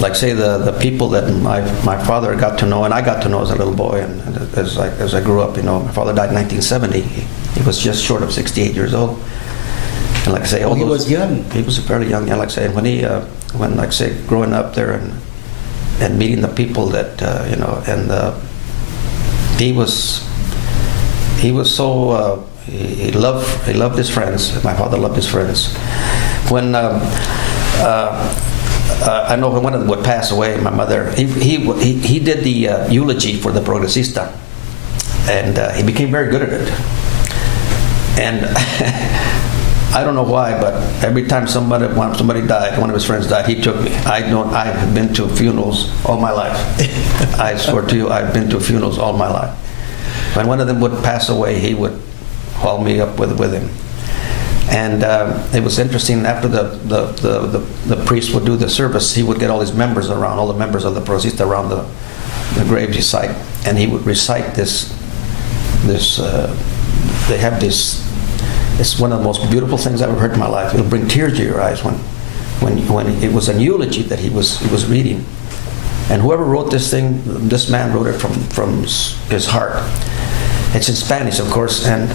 like say the people that my father got to know and I got to know as a little boy, and as I grew up, my father died in 1970. He was just short of 68 years old. And like I say, he was young. He was fairly young. Yeah, like I say, when like I say, growing up there and meeting the people that he was so he loved his friends. My father loved his friends. When I know when one of them would pass away, my mother, he did the eulogy for the Progresista, and he became very good at it. And I don't know why, but every time somebody died, one of his friends died, he took me. I've been to funerals all my life. I swear to you, I've been to funerals all my life. When one of them would pass away, he would haul me up with him. And it was interesting. After the priest would do the service, he would get all his members around, all the members of the Progresista around the grave site, and he would recite this. They have this. It's one of the most beautiful things I've ever heard in my life. It'll bring tears to your eyes when it was a eulogy that he was reading. And whoever wrote this thing, this man wrote it from his heart. It's in Spanish, of course, and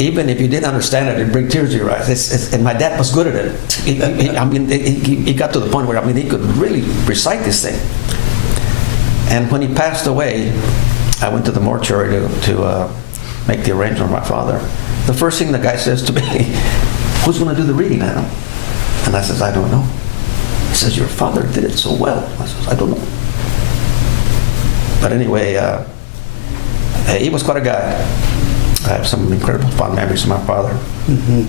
even if you didn't understand it, it'd bring tears to your eyes. And my dad was good at it. He got to the point where he could really recite this thing. And when he passed away, I went to the mortuary to make the arrangement for my father. The first thing the guy says to me, "Who's going to do the reading, Adam?" And I says, "I don't know." He says, "Your father did it so well." I says, "I don't know." But anyway, he was quite a guy. I have some incredible fond memories of my father. Mm-hmm.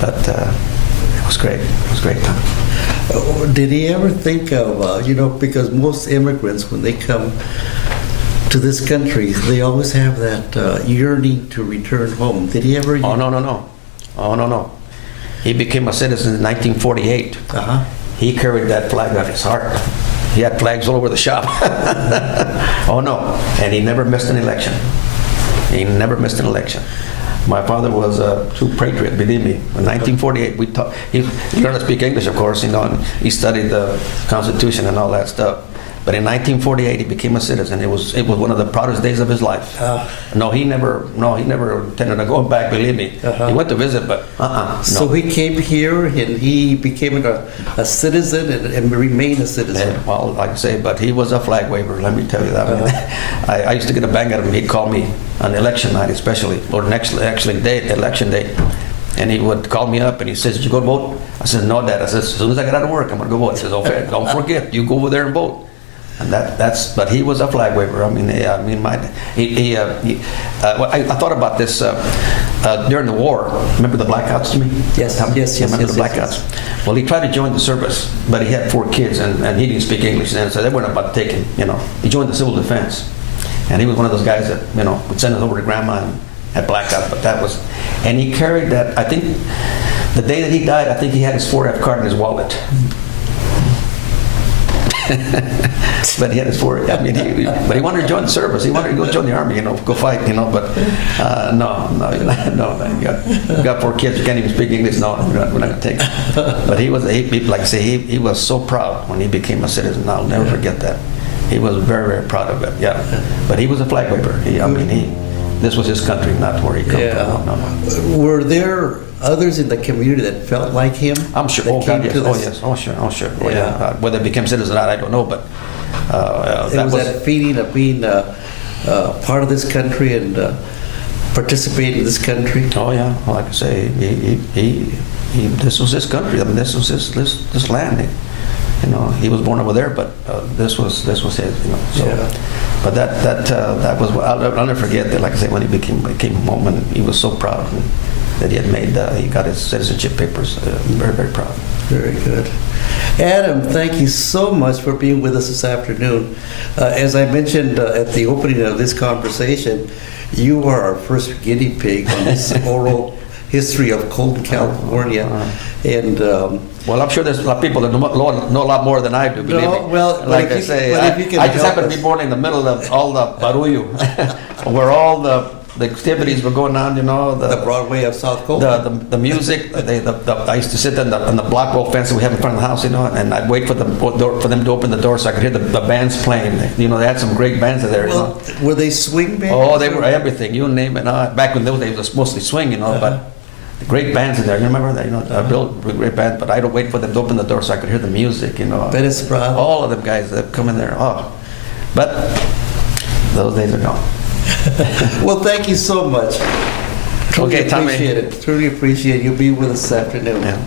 But it was great. It was a great time. Did he ever think of, because most immigrants, when they come to this country, they always have that yearning to return home. Did he ever? Oh, no. He became a citizen in 1948. Uh-huh. He carried that flag on his heart. He had flags all over the shop. Oh, no. And he never missed an election. He never missed an election. My father was a true patriot, believe me. In 1948, he learned to speak English, of course, and he studied the Constitution and all that stuff. But in 1948, he became a citizen. It was one of the proudest days of his life. No, he never intended on going back. Believe me, he went to visit, but no. So he came here and he became a citizen and remained a citizen. And, well, like I say, but he was a flag waver. Let me tell you that. I used to get a bang at him. He'd call me on election night, especially, or election day. And he would call me up and he says, "Did you go vote?" I said, "No, Dad." I said, "As soon as I get out of work, I'm going to go vote." He says, "Okay, don't forget, you go over there and vote." And but he was a flag waver. I thought about this during the war. Remember the blackouts, Jimmy? Yes. Remember the blackouts? Yes. Well, he tried to join the service, but he had 4 kids, and he didn't speak English then, so they weren't about to take him. He joined the civil defense, and he was one of those guys that would send us over to Grandma and had blackouts. But and he carried that. I think the day that he died, I think he had his 4F card in his wallet. But he had his 4. But he wanted to join the service. He wanted to go join the army, go fight, But no. You got 4 kids. You can't even speak English. No, we're not going to take it. But he was so proud when he became a citizen. I'll never forget that. He was very, very proud of it. Yeah. But he was a flag waver. This was his country, not where he come from. No. Were there others in the community that felt like him? I'm sure. Oh, God, yes. Oh, sure. Yeah. Whether they became citizens or not, I don't know. But that feeling of being part of this country and participating in this country. Oh, yeah. Well, like I say, this was his country. This was this land. He was born over there, but this was his. So. Yeah. But that was. I'll never forget that. Like I say, when he came home, and he was so proud that he had he got his citizenship papers. Very, very proud. Very good. Adam, thank you so much for being with us this afternoon. As I mentioned at the opening of this conversation, you are our first guinea pig on this oral history of Colton, California. And well, I'm sure there's a lot of people that know a lot more than I do, believe me. Well, like I say, I just happen to be born in the middle of all the barullo, where all the the activities were going on, you know. The Broadway of South Colton. The music, I used to sit on the block wall fence that we have in front of the house, you know, and I'd wait for them to open the door so I could hear the bands playing. You know, they had some great bands there, you know. Well, were they swing bands? Oh, they were everything, you name it. Back when those days, it was mostly swing, you know, but great bands in there. You remember that, you know, built great band, but I'd wait for them to open the door so I could hear the music, you know. Dennis Brown. All of them guys that come in there, oh. But those days are gone. Well, thank you so much. Truly Okay, Tommy. appreciate it. Truly appreciate you being with us this afternoon. Yeah.